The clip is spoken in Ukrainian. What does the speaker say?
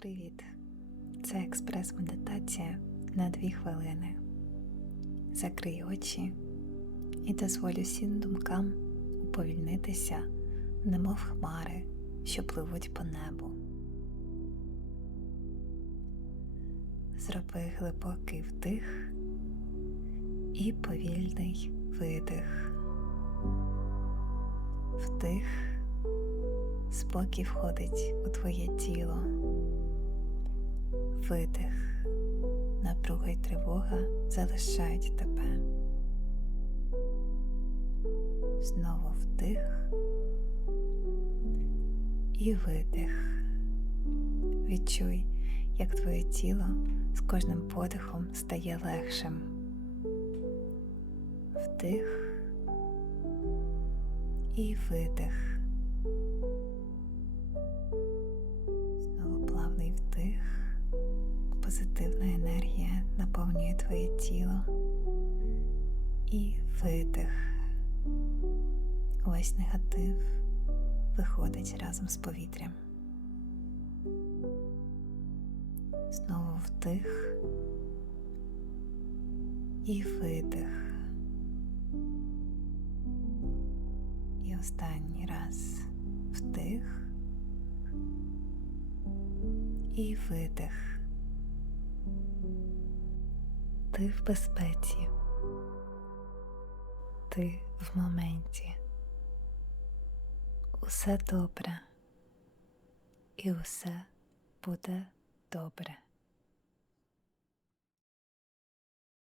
Привіт! Це експрес-медитація на дві хвилини. Закрий очі і дозволь усім думкам уповільнитися, немов хмари, що пливуть по небу. Зроби глибокий вдих і повільний видих. Вдих, спокій входить у твоє тіло. Видих, напруга й тривога залишають тебе. Знову вдих і видих. Відчуй, як твоє тіло з кожним подихом стає легшим. Вдих і видих. Позитивна енергія наповнює твоє тіло і видих. Увесь негатив виходить разом з повітрям. Знову вдих і видих. І останній раз вдих і видих. Ти в безпеці. Ти в моменті. Усе добре. І усе буде добре.